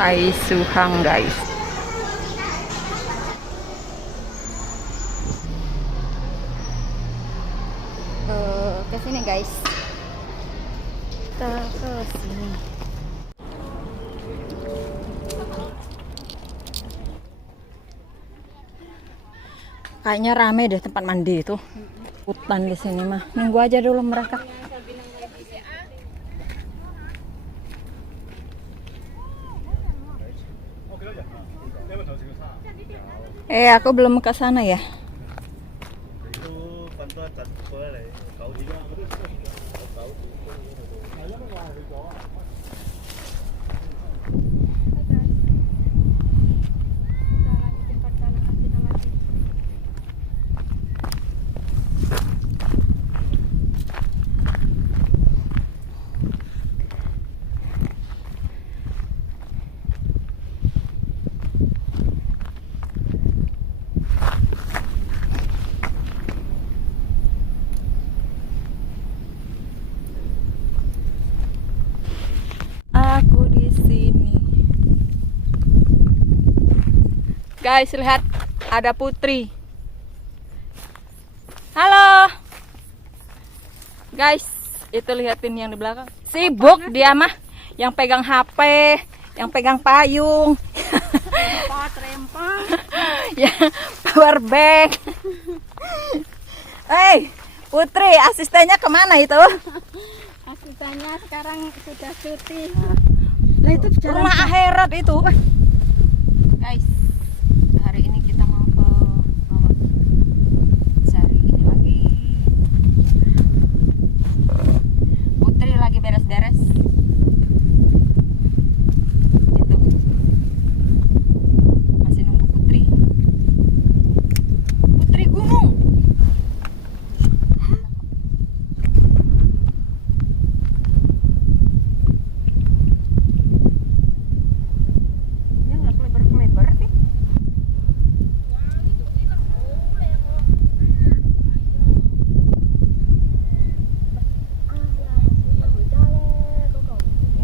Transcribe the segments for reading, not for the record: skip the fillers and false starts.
Paisuhang guys. Ke sini guys. Kita ke sini. Kayaknya rame deh tempat mandi itu. Hutan di sini mah. Nunggu aja dulu mereka. Aku belum ke sana ya. Aku di sini. Guys, lihat ada Putri. Halo. Guys, itu lihatin yang di belakang. Sibuk dia mah, yang pegang HP, yang pegang payung. Ya, power bank. Putri, asistennya kemana itu? Asistennya sekarang sudah cuti. Nah, itu rumah akhirat itu. Guys, hari ini kita mau ke bawah. Cari ini lagi. Putri lagi beres-beres. Itu. Masih nunggu Putri. Putri gunung.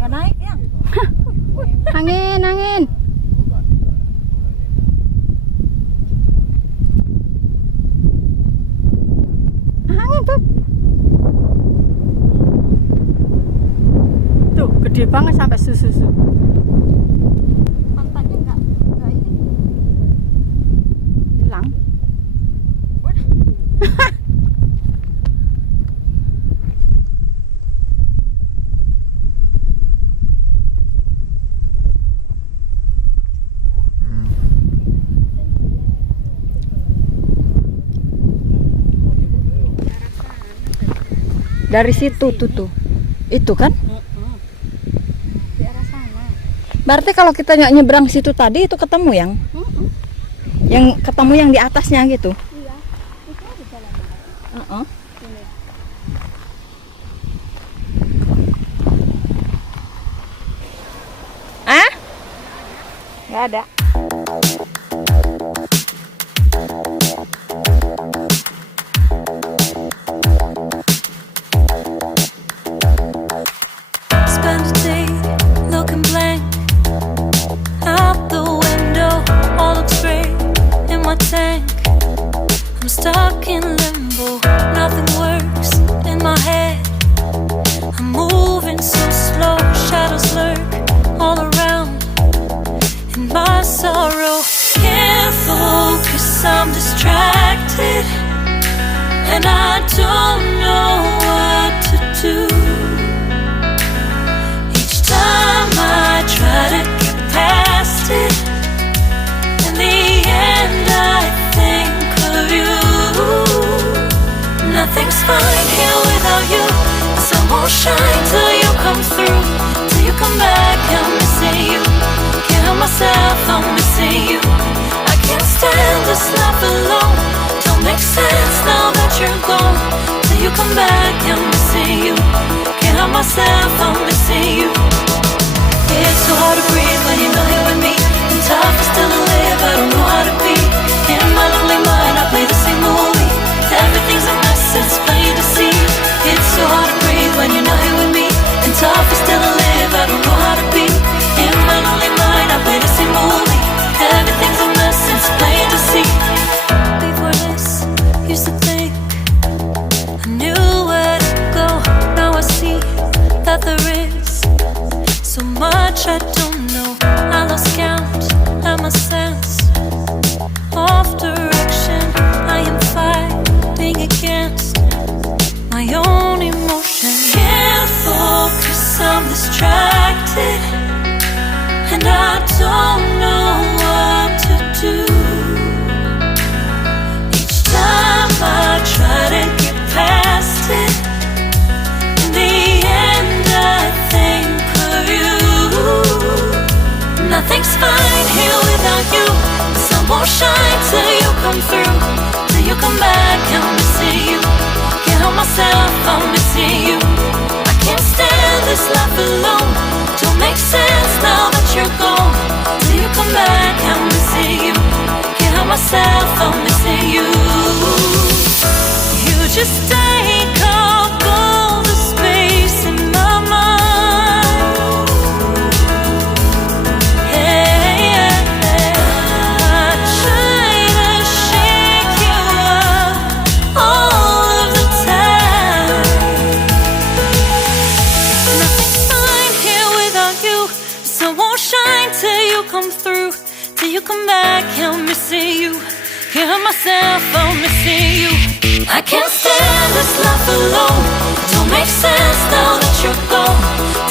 Naik ya. Angin, angin. Angin tuh. Tuh, gede banget sampai susu. Pantatnya enggak ini. Hilang. Dari situ tuh. Itu kan? Di arah sana. Berarti kalau kita nggak nyebrang situ tadi itu ketemu yang ketemu yang di atasnya gitu. Iya. Itu ada jalan. Ini. Nggak ada. Spend a day looking blank out the window, all looks great in my tank. I'm stuck in limbo, nothing works in my head. I'm moving so slow, shadows lurk all around. In my sorrow, can't focus, I'm distracted, and I don't know what to do. Each time I try to get past it, in the end I think of you. Nothing's fine here without you. The sun won't shine till you come through, till you come back. I'm missing you. Can't help myself, I'm missing you. I can't stand this life alone. Don't make sense now that you're gone. Till you come back, I'm missing you. Can't help myself, I'm missing you. It's so hard to breathe when you're not here with me. And tough is still to live, I don't know how to be. In my lonely mind, I play the same movie. Everything's a mess, it's plain to see. It's so hard to breathe when you're not here with me. And tough is still to live, I don't know how to be. In my lonely mind, you. The sun won't shine till you come through. Till you come back, I'm missing you. Can't help myself, I'm missing you. I can't stand this life alone. Don't make sense now that you're gone. Till you come back, I'm missing you. Can't help myself, I'm missing you. You just take up all the space in my mind. Hey, I try to shake you up all of the time. Nothing's fine here without you. The sun won't shine till you come through. Till you come back, I'm missing you. Can't help myself, I'm missing you. I can't stand this life alone. Don't make sense now that you're gone.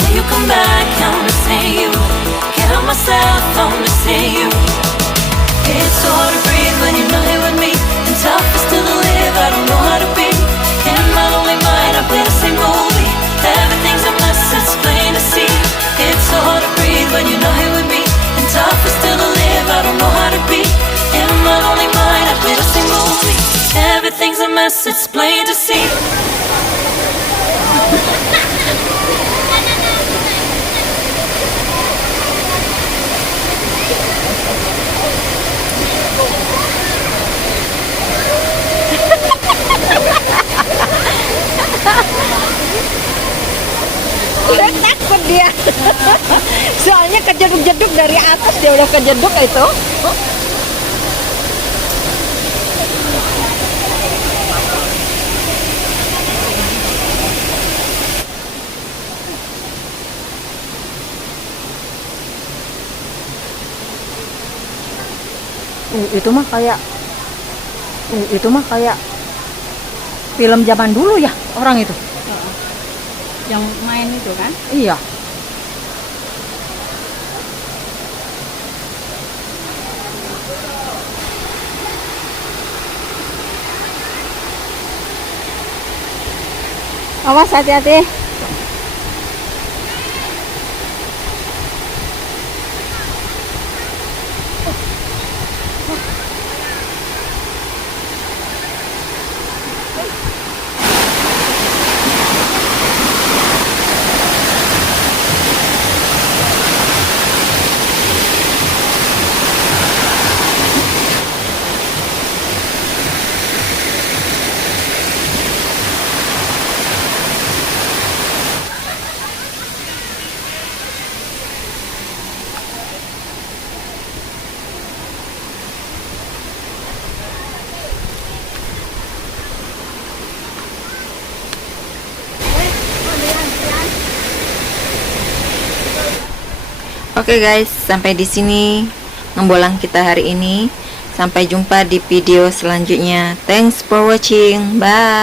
Till you come back, I'm missing you. Can't help myself, I'm missing you. It's so hard to breathe when you're not here with me, and tough is still to live, I don't know how to be. In my lonely mind, I play the same movie. Everything's a mess, it's plain to see. It's so hard to breathe when you're not here with me, and tough is still to live, I don't know how to be. In my lonely mind, I play the same movie. Everything's a mess, it's plain to see. Udah takut dia. Soalnya kejeduk-jeduk dari atas, dia udah kejeduk itu. Itu mah kayak film zaman dulu ya, orang itu. Yang main itu kan? Iya. Awas, hati-hati. Oke guys, sampai di sini ngembolang kita hari ini. Sampai jumpa di video selanjutnya. Thanks for watching. Bye.